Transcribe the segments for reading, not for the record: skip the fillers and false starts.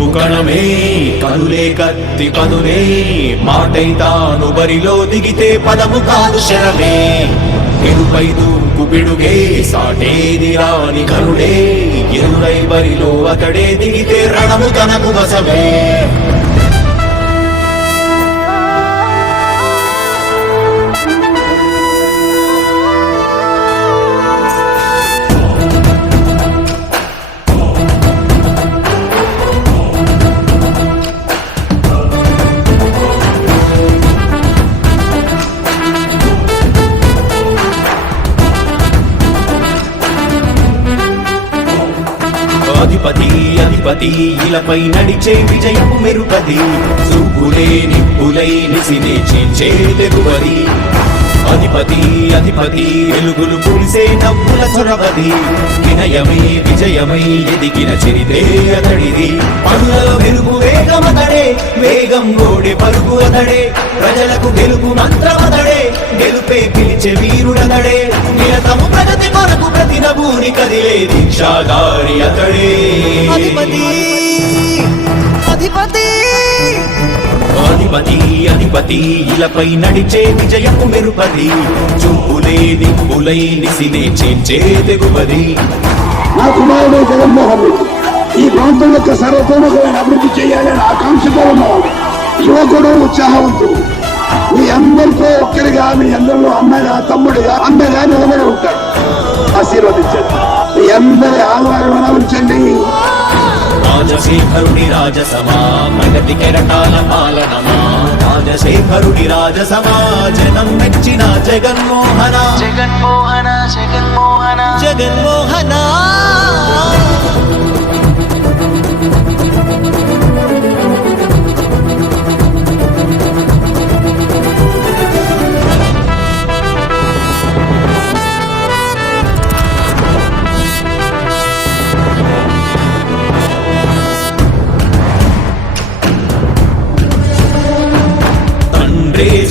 నిప్పు కణమే కనులే కత్తి పదులే మాటైతాను బరిలో దిగితే పదము కాదు శరమే ఎరుపై దూకు పిడుగే సాటేది రాని కనుడే ఎరుడై బరిలో అతడే దిగితే రణము తనకు వసమే అధిపతి అధిపతి ఇలపై నడిచే విజయము మెరుపది చూపులే నిప్పులై నిసినే చీల్చే తెగువది అధిపతి అధిపతి వెలుగులు కురిసే నవ్వుల చొరవది వినయమై విజయమై ఎదిగిన చరితే అతడిది పనులలో వెలుగు వేగమతడే వేగం గోడే పరుగు అతడే ప్రజలకు గెలుపు మంత్రమతడే గెలుపే పిలిచే వీరుడతడే నిరతము ప్రగతి కొరకు ప్రతి నభూని కదిలే దీక్షాగారి అతడే అధిపతి అధిపతి అధిపతి అధిపతి ఇలపై నడిచే విజయము మెరుపది చూపులే నిప్పులై నిసినే చేంచే తెగువది నా కుమారుడు జగన్మోహన్ రెడ్డి ఈ ప్రాంతం యొక్క సర్వతోముఖమైన అభివృద్ధి చేయాలని ఆకాంక్షతో ఉన్నవాడు యువకుడు ఉత్సాహవంతుడు మీ అందరితో ఒక్కరిగా మీ అందరిలో అన్నగా తమ్ముడిగా అన్నగా నిలబడి ఉంటాడు ఆశీర్వదించండి మీ అందరి ఆహ్వానం ఉంచండి రాజశేఖరుడి రాజసమా ప్రగతి కెరటాల పాలనమా రాజశేఖరుడి రాజసమా జనం మెచ్చిన జగన్మోహన జగన్మోహన జగన్మోహన జగన్మోహన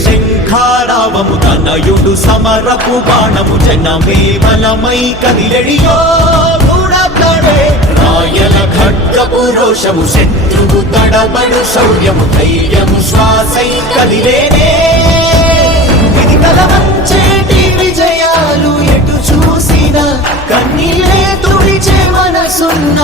శంఖారావము తనయుడు సమరపు బాణము జనమే బలమై కదిలెడియో గూఢాడే రాయల ఖడ్గపు రోషము శత్రువు తడబడు శౌర్యము ధైర్యము శ్వాసై కదిలేనే ఇది కలవంచేటి విజయాలు ఎటు చూసిన కన్నీలే తుడిచే మనసున్న